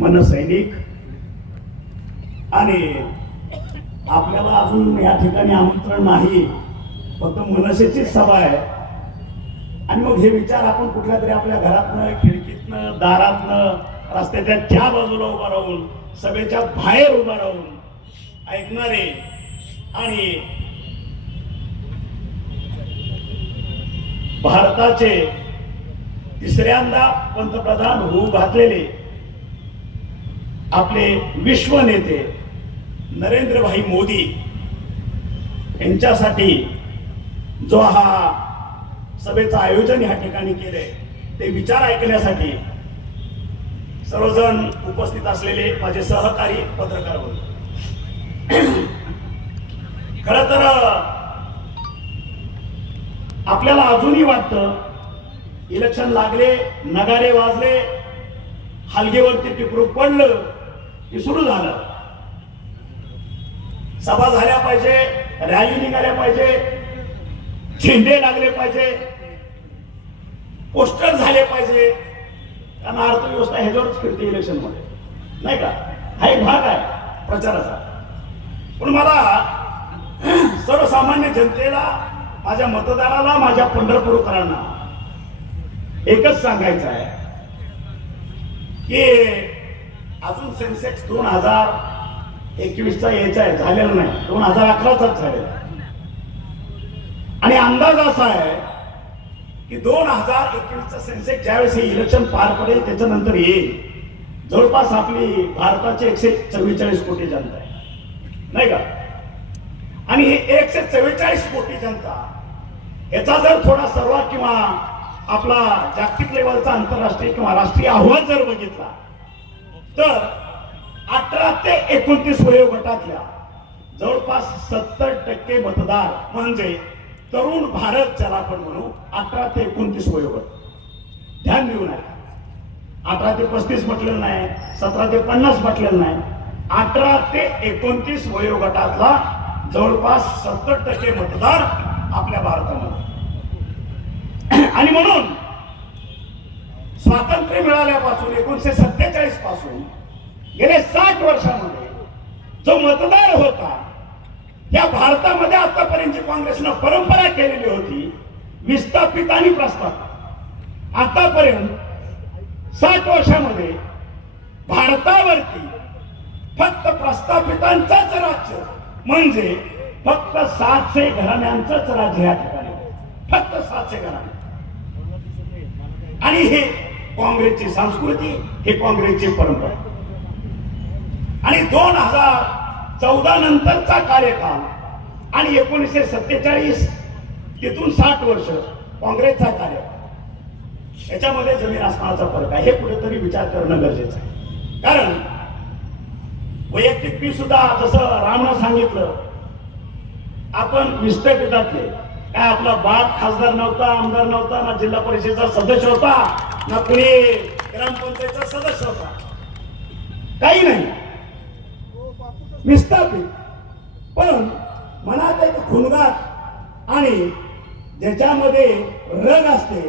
मनसैनिक आणि आपल्याला अजून या ठिकाणी आमंत्रण नाही, फक्त मनसेचीच सभा आहे. आणि मग हे विचार आपण कुठल्या तरी आपल्या घरातनं, खिडकीतनं, दारातनं, रस्त्याच्या त्या बाजूला उभा राहून, सभेच्या बाहेर उभा राहून ऐकणारे आणि भारताचे तिसऱ्यांदा पंतप्रधान होऊ घातलेले आपले विश्व नेते नरेंद्रभाई मोदी यांच्यासाठी जो हा सभेचं आयोजन या ठिकाणी केलंय ते विचार ऐकण्यासाठी सर्वजण उपस्थित असलेले माझे सहकारी पत्रकार बंधू, खरं तर आपल्याला अजूनही वाटतं इलेक्शन लागले, नगारे वाजले, हलगेवरती टिपरू पडलं की सुरू झालं. सभा झाल्या पाहिजे, रॅली निघाल्या पाहिजे, झेंडे लागले पाहिजे, पोस्टर झाले पाहिजे. कारण अर्थव्यवस्था ह्याच्यावरच फिरते इलेक्शन मध्ये, नाही का? हा एक भाग आहे प्रचाराचा. पण मला सर्वसामान्य जनतेला, माझ्या मतदाराला, माझ्या पंढरपूरकरांना एकच सांगायचं आहे की अजून सेन्सेक्स 2021चा यायचा आहे, झालेला नाही, 2011चाच झालेला. आणि अंदाज असा आहे की 2021चा सेन्सेक्स ज्यावेळेस हे इलेक्शन पार पडेल त्याच्यानंतर येईल, जवळपास आपली भारताची 144 कोटी जनता आहे, नाही का? आणि हे 144 कोटी जनता याचा जर थोडा सर्वा किंवा आपला जागतिक लेवलचा, आंतरराष्ट्रीय किंवा राष्ट्रीय अहवाल जर बघितला तर 18 ते 29 वयोगटातल्या जवळपास 70% मतदार म्हणजे तरुण भारत ज्याला आपण म्हणू, 18 ते 29 वयोगट. ध्यान देऊ नये, 18 ते 35 म्हटलेलं नाही, 17 ते 50 म्हटलेलं नाही, 18 ते 29 वयोगटातला जवळपास 70% मतदार आपल्या भारतामध्ये. आणि म्हणून स्वातंत्र्य मिळाल्यापासून 1947 पासून गेले 60 वर्षामध्ये जो मतदार होता, या भारतामध्ये आतापर्यंत काँग्रेसनं परंपरा केलेली होती विस्थापित आणि प्रस्थापित. आतापर्यंत 60 वर्षामध्ये भारतावरती फक्त प्रस्थापितांचंच राज्य म्हणजे फक्त 700 घराण्यांचंच राज्य या ठिकाणी, फक्त 700 घराणे. आणि हे काँग्रेसची संस्कृती, हे काँग्रेसची परंपरा. आणि 2014 नंतरचा कार्यकाल आणि 1947 तिथून 60 वर्ष काँग्रेसचा कार्यकाल, याच्यामध्ये जमीन आसमानाचा फरक आहे. हे कुठेतरी विचार करणं गरजेचं आहे. कारण वैयक्तिक मी सुद्धा, जसं रामनं सांगितलं, आपण विस्थापितातले, काय आपला बाप खासदार नव्हता, आमदार नव्हता, ना जिल्हा परिषदेचा सदस्य होता, ना कुणी ग्रामपंचायतचा सदस्य होता, काही नाही, विस्थापित. पण मनात एक खुणगाट आणि ज्याच्यामध्ये रग असते,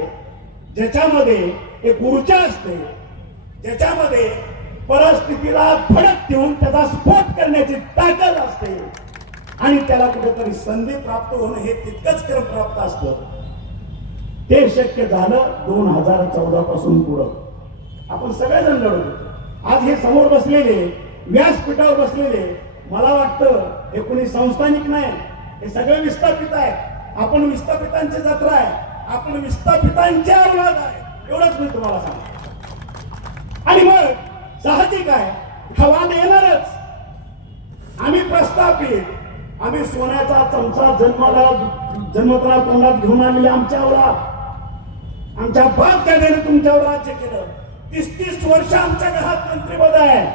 ज्याच्यामध्ये एक ऊर्जा असते, ज्याच्यामध्ये परिस्थितीला धडक देऊन त्याचा स्फोट करण्याची ताकद असते आणि त्याला कुठेतरी संधी प्राप्त होणं हे तितकंच क्रम प्राप्त असतं. ते शक्य झालं 2014 पासून पुढं. आपण सगळेजण लढत होतो. आज हे समोर बसलेले, व्यासपीठावर बसलेले, मला वाटतं हे कोणी संस्थानिक नाही, हे सगळे विस्थापित आहेत. आपण विस्थापितांची जत्रा आहे, आपण विस्थापितांचे औलाद आहे, एवढंच मी तुम्हाला सांगतो. आणि मग साहजिक आहे, खवाद येणारच. आम्ही प्रस्थापित, आम्ही सोन्याचा चमचा जन्मताला तोंडात घेऊन आलेले आमच्या औलाद, आमच्या बाप दादाने तुमच्यावर राज्य केलं. 30-30 वर्ष आमच्या घरात मंत्रिपद आहे.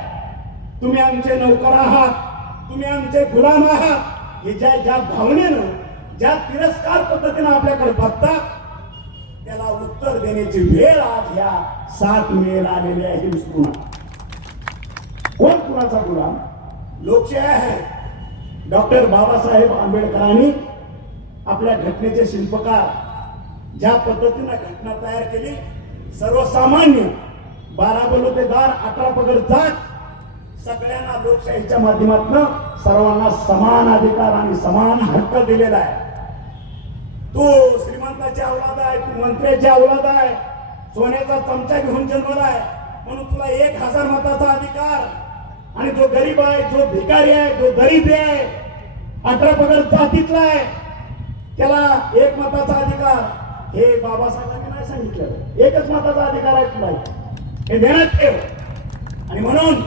तुम्ही आमचे नौकर आहात, तुम्ही आमचे गुलाम आहात. हे ज्या भावनेनं, ज्या तिरस्कार पद्धतीनं आपल्याकडे बघता, त्याला उत्तर देण्याची वेळ आज ह्या 7 मेला आलेली आहे. विसरू नका. कोण कुणाचा गुलाम? लोकशाही आहे. डॉक्टर बाबासाहेब आंबेडकरांनी आपल्या घटनेचे शिल्पकार ज्या पद्धतीनं घटना तयार केली, सर्वसामान्य 12 बलुतेदार 18 पगड जात सगळ्यांना लोकशाहीच्या माध्यमातून सर्वांना समान अधिकार आणि समान हक्क दिलेला आहे. तू श्रीमंताची औलाद आहे, तू मंत्र्याची औलाद आहे, सोन्याचा चमचा घेऊन जन्मलाय म्हणून तुला 1000 मताचा अधिकार, आणि जो गरीब आहे, जो भिकारी आहे, जो गरीब आहे, 18 पगड जातीतला आहे, त्याला 1 मताचा अधिकार. हे बाबासाहेबांनी नाही सांगितलं, 1च मताचा अधिकार आहे तुला, हे ध्यानात ठेव. आणि म्हणून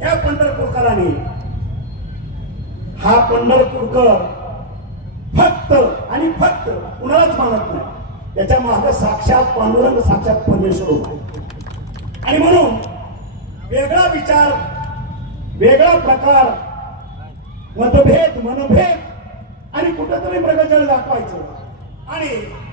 या पंढरपूरकरांनी हा पंढरपूरकर फक्त आणि फक्त कुणालाच मानत नाही, त्याच्या मागे साक्षात पांडुरंग, साक्षात परमेश्वर उभा आहे. आणि म्हणून वेगळा विचार, वेगळा प्रकार, मतभेद, मनभेद आणि कुठेतरी प्रगजळ दाखवायचं आणि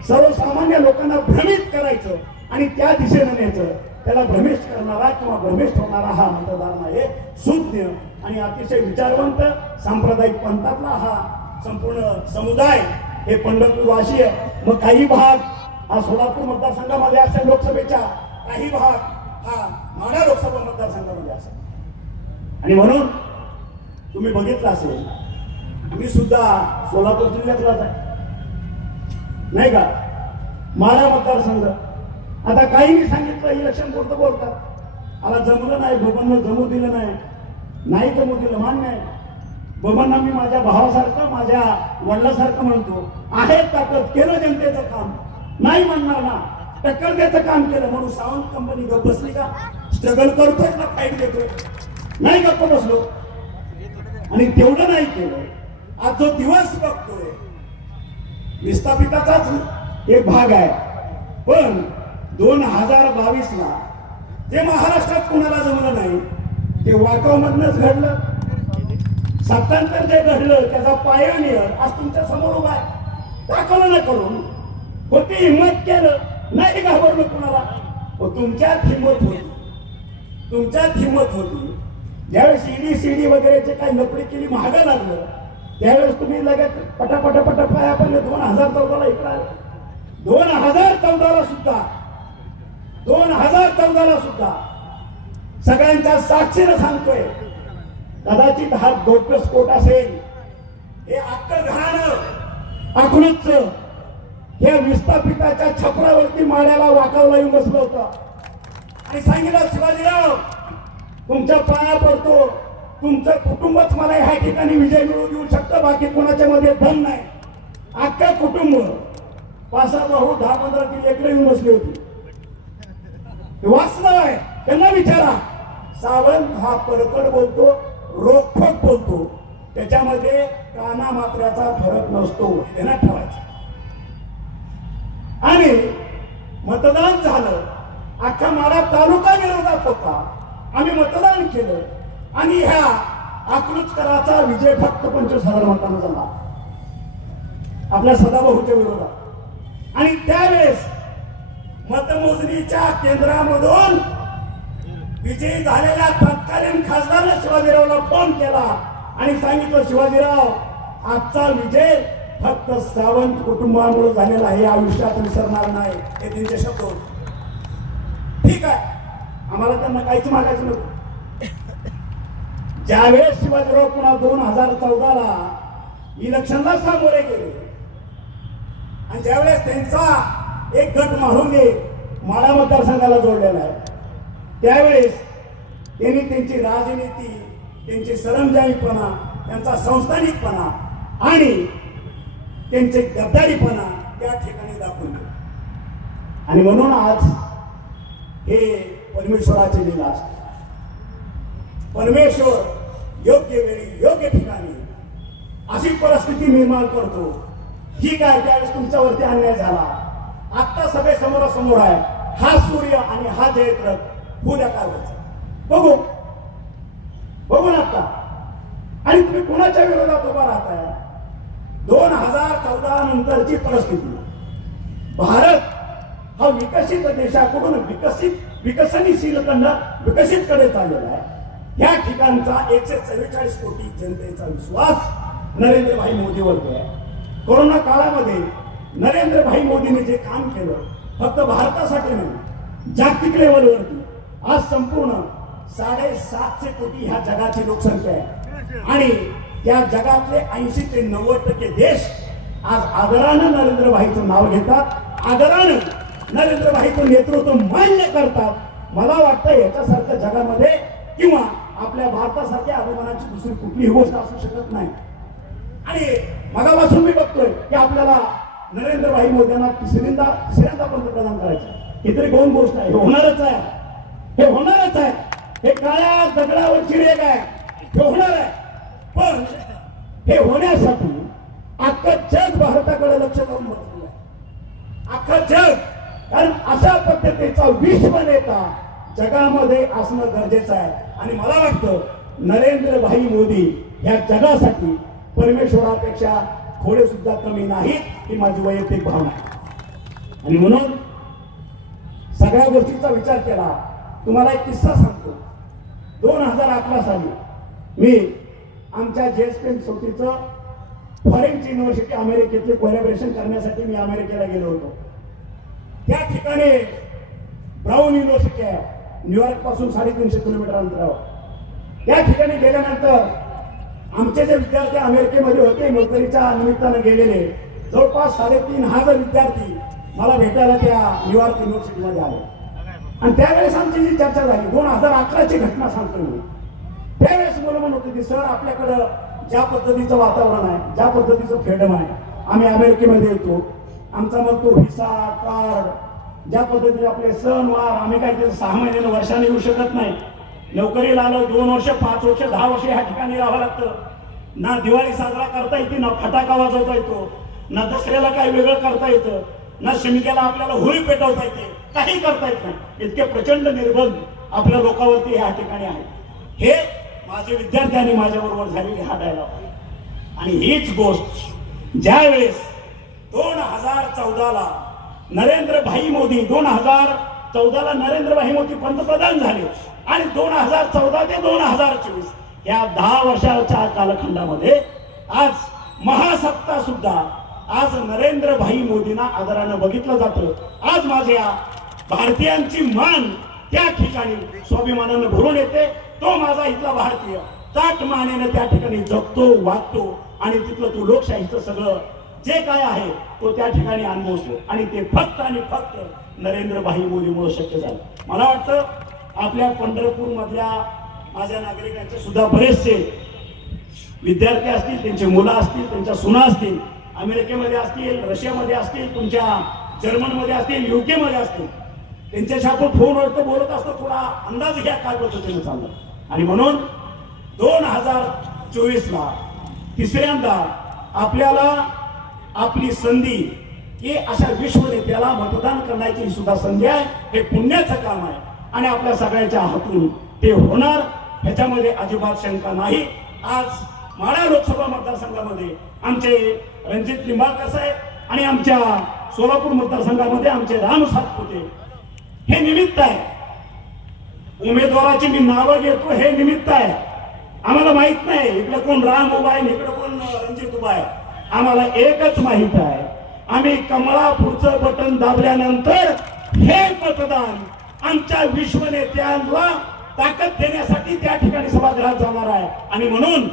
सर्वसामान्य लोकांना भ्रमित करायचं आणि त्या दिशेने न्यायचं, त्याला भ्रमिष्ट करणारा किंवा भ्रमिष्ट होणारा हा मतदार नाही. सुज्ञ आणि अतिशय विचारवंत सांप्रदायिक पंथातला हा संपूर्ण समुदाय हे पंढरपूर वासी आहे. मग काही भाग हा सोलापूर मतदारसंघामध्ये असेल लोकसभेच्या, काही भाग हा माढा लोकसभा मतदारसंघामध्ये असेल. आणि म्हणून तुम्ही बघितलं असेल, मी सुद्धा सोलापूर जिल्ह्यातलाच आहे नाही का, माढा मतदारसंघ. आता काहींनी सांगितलं इलेक्शन पुरतं बोलतात, मला जमलं नाही, बबननं जमू दिलं नाही जमू दिलं, मान्य आहे. बबनना मी माझ्या भावासारखं, माझ्या वडिलासारखं म्हणतो. आहे ताकद, केलं जनतेचं काम, नाही म्हणणार ना, टक्कर द्यायचं काम केलं म्हणून सावंत कंपनी गप्प बसली का? स्ट्रगल करतोय ना, फाईट देतोय, नाही गप्प बसलो. आणि तेवढं नाही केलं. आज जो दिवस बघतोय विस्थापिताचाच एक भाग आहे, पण 2022ला जे महाराष्ट्रात कोणाला जमलं नाही ते वाकाव मधनच घडलं. सत्तांतर जे घडलं त्याचा पायोनियर आज तुमच्या समोर उभा आहे. दाखवलं ना करून, होती हिंमत केलं, नाही घाबरलं कुणाला. तुमच्यात हिंमत होती. ज्यावेळेस ईडी वगैरेचे काही नोकरी केली, महागा लागलं, त्यावेळेस तुम्ही लगेच पटापटा पाया पडले. 2014ला इकडे आले. 2014ला सुद्धा सगळ्यांच्या साक्षीनं सांगतोय, कदाचित हा डोकस्फोट असेल. हे अक्कल घराणं अकलूजच हे विस्थापिताच्या छपरावरती माड्याला वाकावला येऊन बसलं होतं आणि सांगितलं, शिवाजीराव तुमच्या पाया पडतो, तुमचं कुटुंबच मला ह्या ठिकाणी विजय मिळवून देऊ शकतं, बाकी कोणाच्या मध्ये दम नाही. अख्खा कुटुंब 5 भाऊ 10-15 ती लेकरं येऊन बसली होती. वास्तव आहे, त्यांना विचारा. सावंत हा कडकड बोलतो, रोखोक बोलतो, त्याच्यामध्ये काना मात्र्याचा फरक नसतो, ध्यानात ठेवायचा. आणि मतदान झालं, अख्खा माडा तालुका विरोधात होता, आम्ही मतदान केलं आणि ह्या अकलूजकराचा विजय फक्त 25,000 मतांना झाला आपल्या सदाभाऊच्या विरोधात. आणि त्यावेळेस मतमोजणीच्या केंद्रामधून विजयी झालेल्या तत्कालीन खासदाराने शिवाजीरावला फोन केला आणि सांगितलं, शिवाजीराव आजचा विजय फक्त सावंत कुटुंबामुळे झालेला आहे, आयुष्यात विसरणार नाही. हे त्यांचे शब्द होते. ठीक आहे, आम्हाला त्यांना काहीच मागायचं नव्हतं. ज्यावेळेस शिवाजीराव पुन्हा 2014ला इलेक्शनला सामोरे गेले आणि ज्यावेळेस त्यांचा एक गट माहुंगे माढा मतदारसंघाला जोडलेला आहे, त्यावेळेस त्यांनी त्यांची राजनीती, त्यांची सरंजामीपणा, त्यांचा संस्थानिकपणा आणि त्यांचे गद्दारीपणा त्या ठिकाणी दाखवून दिला. आणि म्हणून आज हे परमेश्वराचे लीला असते. परमेश्वर योग्य वेळी योग्य ठिकाणी अशी परिस्थिती निर्माण करतो. ठीक आहे, त्यावेळेस तुमच्यावरती अन्याय झाला, आता सगळे समोरासमोर आहे, हा सूर्य आणि हा जयत्रथ उद्या काय व्हायचं बघू ना आता. आणि तुम्ही कोणाच्या विरोधात उभा राहताय? 2014 नंतरची परिस्थिती, भारत हा विकसित देशाकडून विकसित कडे चाललेला आहे. या ठिकाणचा 144 कोटी जनतेचा विश्वास नरेंद्रभाई मोदीवरती आहे. कोरोना काळामध्ये नरेंद्रभाई मोदींनी जे काम केलं फक्त भारतासाठी नाही जागतिक लेवलवरती आज संपूर्ण 750 कोटी ह्या जगाची लोकसंख्या आहे आणि त्या जगातले 80 ते 90% देश आज आदरानं नरेंद्र भाईचं नाव घेतात, आदरानं नरेंद्र भाईचं नेतृत्व मान्य करतात. मला वाटतं याच्यासारखं जगामध्ये किंवा आपल्या भारतासारख्या अभिमानाची दुसरी कुठलीही गोष्ट असू शकत नाही. आणि मगापासून मी बघतोय की आपल्याला नरेंद्र भाई मोदींना तिसऱ्यांदा पंतप्रधान करायचं. ही तरी कोण गोष्ट आहे? हे होणारच आहे, हे होणारच आहे. हे काळ्या दगडावर चिरेग आहे, हे होणार आहे. पण हे होण्यासाठी अख्खं जग भारताकडे लक्ष करून बसलेलं आहे, अख्खं जग. कारण अशा पद्धतीचा विश्व नेता जगामध्ये असणं गरजेचं आहे. आणि मला वाटतं नरेंद्र भाई मोदी या जगासाठी परमेश्वरापेक्षा थोडे सुद्धा कमी नाहीत, ही माझी वैयक्तिक भावना आहे. आणि म्हणून सगळ्या गोष्टीचा विचार केला. तुम्हाला एक किस्सा सांगतो. 2011 साली मी आमच्या जेएसपीएम संस्थेचं फॉरेन युनिव्हर्सिटी अमेरिकेतले कोलॅबोरेशन करण्यासाठी मी अमेरिकेला गेलो होतो. त्या ठिकाणी ब्राऊन युनिव्हर्सिटी आहे, न्यूयॉर्क पासून 350 किलोमीटर अंतरावर. त्या ठिकाणी गेल्यानंतर आमचे जे विद्यार्थी अमेरिकेमध्ये होते नोकरीच्या निमित्तानं गेलेले जवळपास 3,500 विद्यार्थी मला भेटायला त्या न्यूयॉर्क युनिव्हर्सिटीमध्ये आले. आणि त्यावेळेस आमची जी चर्चा झाली 2011ची घटना सांगतो मी. त्यावेळेस मला म्हणत होते की सर आपल्याकडं ज्या पद्धतीचं वातावरण आहे, ज्या पद्धतीचं फ्रीडम आहे, आम्ही अमेरिकेमध्ये येतो, आमचा मग तो व्हिसा कार्ड, ज्या पद्धतीचे आपले सण वार, आम्ही काय ते 6 महिन्यानं वर्षाने येऊ शकत नाही. नोकरीला आलो 2 वर्ष 5 वर्ष 10 वर्ष ह्या ठिकाणी राहावं लागतं. ना दिवाळी साजरा करता येते, ना फटाका वाजवता येतो, ना दसऱ्याला काही वेगळं करता येतं, ना शिमक्याला आपल्याला होळी पेटवता येते, काही करता येत नाही. इतके प्रचंड निर्बंध आपल्या लोकांवरती ह्या ठिकाणी आहेत. हे माझे विद्यार्थ्यांनी माझ्याबरोबर झालेली हा डायलॉग. आणि हीच गोष्ट ज्या वेळेस 2014ला नरेंद्र भाई मोदी 2014ला नरेंद्र भाई मोदी पंतप्रधान झाले आणि 2014 ते 2024 या 10 वर्षाच्या कालखंडामध्ये आज महासत्ता सुद्धा आज नरेंद्र भाई मोदींना आदरानं बघितलं जातं. आज माझ्या भारतीयांची मान त्या ठिकाणी स्वाभिमानानं भरून येते. तो माझा इथला भारतीय ताट मानेनं त्या ठिकाणी जगतो, वागतो आणि तिथलं तो लोकशाहीचं सगळं जे काय आहे तो त्या ठिकाणी अनुभवतो. आणि ते फक्त आणि फक्त नरेंद्र भाई मोदीमुळे शक्य झालं. मला वाटतं आपल्या पंढरपूर मधल्या माझ्या नागरिकांचे सुद्धा बरेचसे विद्यार्थी असतील, त्यांची मुलं असतील, त्यांच्या सुना असतील, अमेरिकेमध्ये असतील, रशियामध्ये असतील, तुमच्या जर्मनमध्ये असतील, युके मध्ये असतील, त्यांच्याशी आपण फोनवर बोलत असतो. थोडा अंदाज घ्या काय पद्धतीने चाललं. आणि म्हणून 2024ला तिसऱ्यांदा आपल्याला आपली संधी की अशा विश्व नेत्याला मतदान करण्याची सुद्धा संधी आहे. हे पुण्याचं काम आहे आणि आपल्या सगळ्यांच्या हातून ते होणार, ह्याच्यामध्ये अजिबात शंका नाही. आज माढा लोकसभा मतदारसंघामध्ये आमचे रणजित निंबाळकर साहेब आणि आमच्या सोलापूर मतदारसंघामध्ये आमचे राम सातपुते हे निमित्त आहे. उमेदवाराची मी नावं घेतो हे निमित्त आहे. आम्हाला माहित नाही इकडे कोण राम उभा आहे, इकडे कोण रणजित उभा आहे. आम्हाला एकच माहित आहे, आम्ही कमळापूरचं बटन दाबल्यानंतर हे मतदान आमच्या विश्वनेत्यांना ताकद देण्यासाठी त्या ठिकाणी सभागृहात जाणार आहे. आणि म्हणून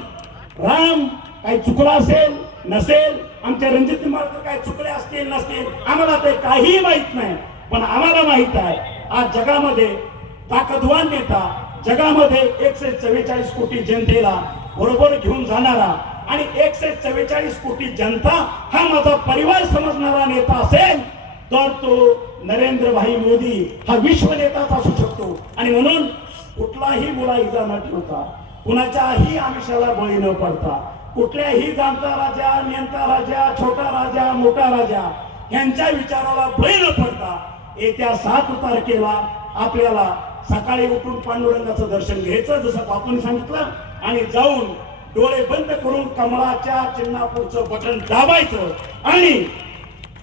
राम काही चुकला असेल नसेल, आमच्या रणजित निंबाळकर काय चुकले असतील नसतील, आम्हाला ते काही माहित नाही. पण आम्हाला माहित आहे आज जगामध्ये ताकदवान नेता, जगामध्ये 144 कोटी जनतेला बरोबर घेऊन जाणारा आणि 144 कोटी जनता हा माझा परिवार समजणारा नेता असेल तर तो नरेंद्र भाई मोदी हा विश्व नेताच असू शकतो. आणि म्हणून कुठलाही मुला इजा न ठेवता, कुणाच्याही आमिषाला बळी न पडता, कुठल्याही जाणता राजा, नेमता राजा, छोटा राजा, मोठा राजा यांच्या विचाराला बळी न पडता येत्या 7 तारखेला आपल्याला सकाळी उठून पांडुरंगाचं दर्शन घ्यायचं जसं बापूंनी सांगितलं आणि जाऊन डोळे बंद करून कमळाच्या चिन्हापूरचं बटन दाबायचं. आणि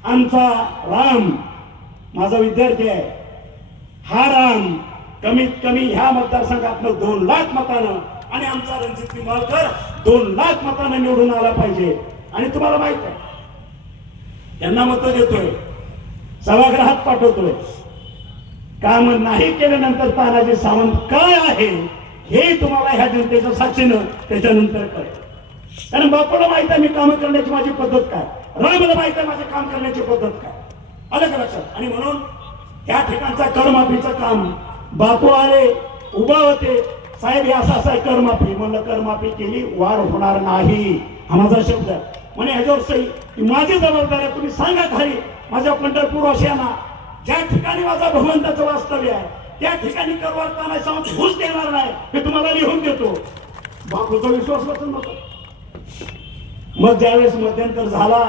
आमचा राम माझा विद्यार्थी आहे, हा राम कमीत कमी ह्या मतदारसंघातनं 2 लाख मतानं आणि आमचा रणजित निंबाळकर 2 लाख मतानं निवडून आला पाहिजे. आणि तुम्हाला माहित आहे त्यांना मतं देतोय, सभागृहात पाठवतोय. काम नाही केल्यानंतर तानाजी सावंत काय आहे हे तुम्हाला ह्या जनतेच्या साक्षीनं त्याच्यानंतर कळेल. कारण बापूला माहित आहे मी काम करण्याची माझी पद्धत काय, रामाला माहित आहे माझे काम करण्याची पद्धत काय. आलं का लक्षात? आणि म्हणून या ठिकाणचा करमाफीचं काम बापू आले उभा होते, साहेब हे असं असं करमाफी. म्हणलं करमाफी केली वाढ होणार नाही हा माझा शब्द आहे. म्हणे ह्याच्यावर सही माझी जबाबदारी आहे, तुम्ही सांगा खाली माझ्या पंढरपूर वासियांना ज्या ठिकाणी माझा भगवंताचं वास्तव्य आहे त्या ठिकाणी करवारताना सांगून घुस देणार नाही हे तुम्हाला लिहून देतो. बापूचा विश्वास बसून नव्हता. मग ज्यावेळेस मध्यंतर झाला,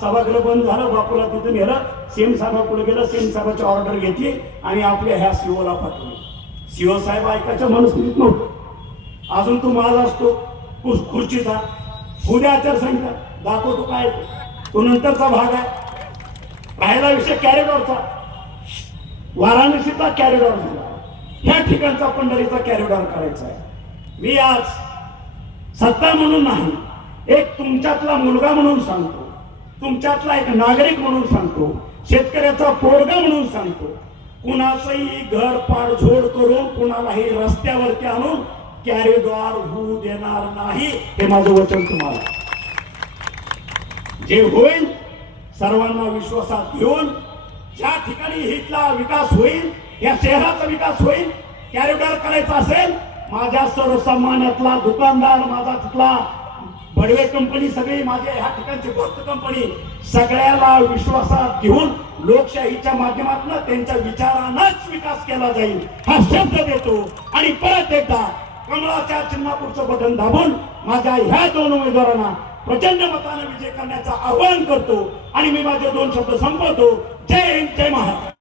सभागृह बंद झालं, बापूला तिथून नेलं, सीएम साहेबापुढे गेलं, सीएम साहेबाची ऑर्डर घेतली आणि आपल्या ह्या सीओला पाठवली. सीओ साहेब ऐकायच्या मनस्थितीत नव्हतं. अजून तू माझा असतो खुर्चीचा, उद्या आचारसंहिता दाखवतो काय तो नंतरचा भाग आहे. राहिला विषय कॅरिडॉरचा, वाराणसीचा कॅरिडॉर झाला, ह्या ठिकाणचा पंढरीचा कॅरिडॉर करायचा आहे. मी आज सत्ता म्हणून नाही, एक तुमच्यातला मुलगा म्हणून सांगतो, तुमच्यातला एक नागरिक म्हणून सांगतो, शेतकऱ्याचा पोरगा म्हणून सांगतो, कुणाचंही घर पाडझोड करून कुणालाही रस्त्यावरती आणून कॅरिडॉर होऊ देणार नाही हे माझं वचन तुम्हाला. जे होईल सर्वांना विश्वासात घेऊन ज्या ठिकाणी इथला विकास होईल, या शहराचा विकास होईल, कॅरिडॉर करायचा असेल, माझ्या सर्वसामान्यातला दुकानदार, माझा तिथला बडवे कंपनी, सगळी माझ्या ह्या ठिकाणची गोष्ट कंपनी, सगळ्याला विश्वासात घेऊन लोकशाहीच्या माध्यमातून त्यांच्या विचारानंच विकास केला जाईल हा शब्द देतो. आणि परत एकदा कमळाच्या चिन्हापूरचं बटन दाबून माझ्या ह्या दोन उमेदवारांना प्रचंड मताने विजय करण्याचं आवाहन करतो आणि मी माझे दोन शब्द संपवतो. जय हिंद, जय महाराष्ट्र.